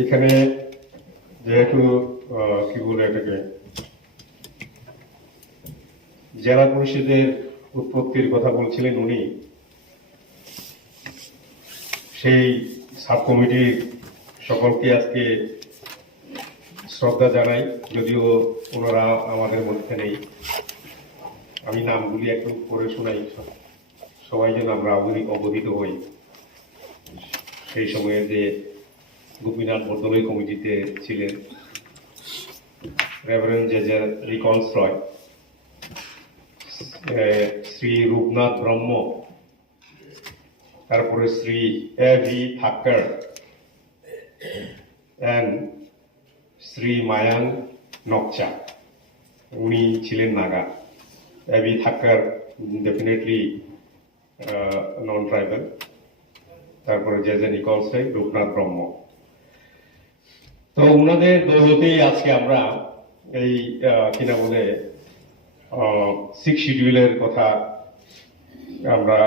এখানে যেহেতু কি বলে এটাকে জেলা পরিষদের উৎপত্তির কথা বলছিলেন উনি, সেই সাব কমিটির সকলকে আজকে শ্রদ্ধা জানাই, যদিও ওনারা আমাদের মধ্যে নেই। আমি নামগুলি একটু পড়ে শোনাই, সবাই যেন আমরা অবহিত হই। সেই সময়ে যে গোপীনাথ বরদলৈ কমিটিতে ছিলেন, রেভারেন্ড জেজে রিকনস্ট্রয়, শ্রী রূপনাথ ব্রহ্ম, তারপরে শ্রী এভি থাক্কর এন্ড শ্রী মায়াং নকচা, উনি ছিলেন নাগা। এভি থাক্কর ডেফিনেটলি নন ট্রাইবাল। তারপরে জেজে নিকলসে, রূপনাথ ব্রহ্ম। তো উনাদের দৌলতেই আজকে আমরা এই কিনা বলে 6 শিডিউলের কথা, আমরা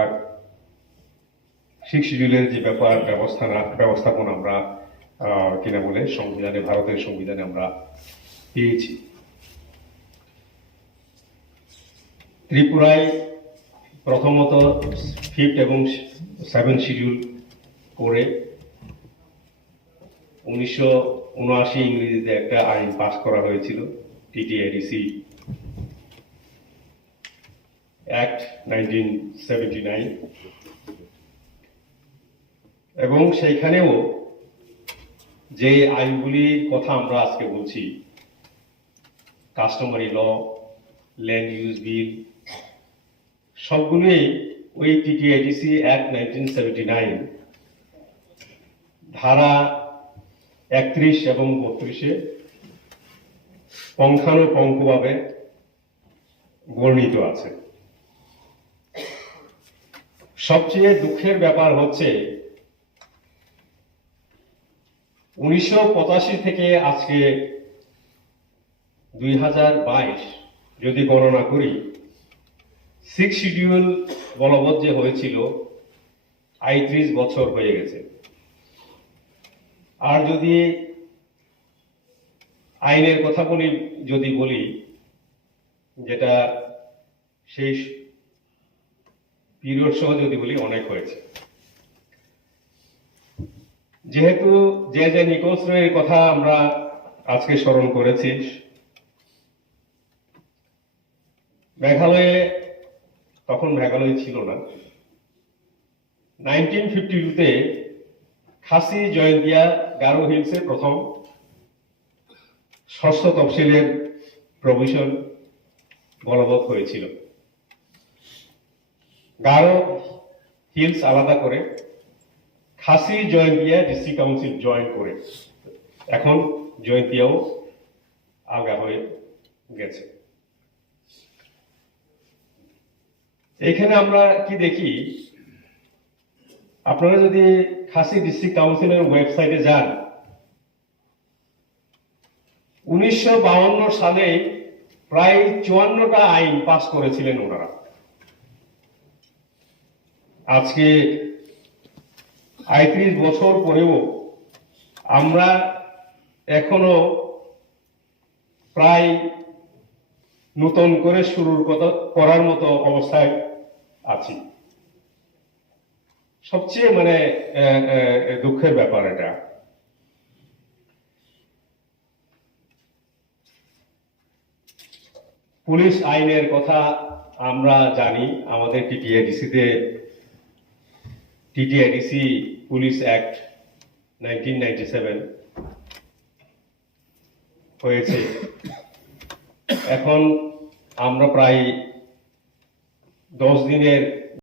6 শিডিউলের যে ব্যবস্থাপনা আমরা কিনা বলে সংবিধানে, ভারতের সংবিধানে আমরা পেয়েছি। ত্রিপুরায় প্রথমত 5th এবং 7th শিডিউল করে 1979 ইংরেজিতে একটা আইন পাস করা হয়েছিল, টিটিএডিসি অ্যাক্ট 1979, এবং সেইখানেও যে আইনগুলির কথা আমরা আজকে বলছি, কাস্টমারি ল, ল্যান্ড ইউজ বিল, সবগুলোই ওই টিটিএডিসি অ্যাক্ট 1979 ধারা 31 এবং 32-এ পঙ্খানুপঙ্খভাবে বর্ণিত আছে। সবচেয়ে দুঃখের ব্যাপার হচ্ছে 1985 থেকে আজকে 2022 যদি গণনা করি, 6 শিডিউল বলবৎ যে হয়েছিল 38 বছর হয়ে গেছে। আর যদি আইনের কথা বলি, যেটা সেই পিরিয়ড সহ যদি বলি, অনেক হয়েছে। যেহেতু জেজে নিকলসের কথা আমরা আজকে স্মরণ করেছি, মেঘালয়ে, তখন মেঘালয় ছিল না, 1952-তে খাসি জয়ন্তিয়া গারো হিলসে প্রথম ষষ্ঠ তফসিলের প্রভিশন বলবৎ হয়েছিল। গারো হিলস আলাদা করে খাসি জয়ন্তিয়া ডিস্ট্রিক্ট কাউন্সিল জয়েন করে এখন জয়ন্তিয়াও আলগা হয়ে গেছে। এখানে আমরা কি দেখি, আপনারা যদি খাসি ডিস্ট্রিক্ট কাউন্সিলের ওয়েবসাইটে যান, 1952 সালে প্রায় 54টা আইন পাস করেছিলেন ওনারা। আজকে 38 বছর পরেও আমরা এখনো প্রায় নতুন করে করার মতো অবস্থায় আছি। সবচেয়ে দুঃখের ব্যাপার এটা। পুলিশ আইনের কথা আমরা জানি, আমাদের টিটিএডিসি পুলিশ অ্যাক্ট 1997 হয়েছে। এখন আমরা প্রায় 10 দিনের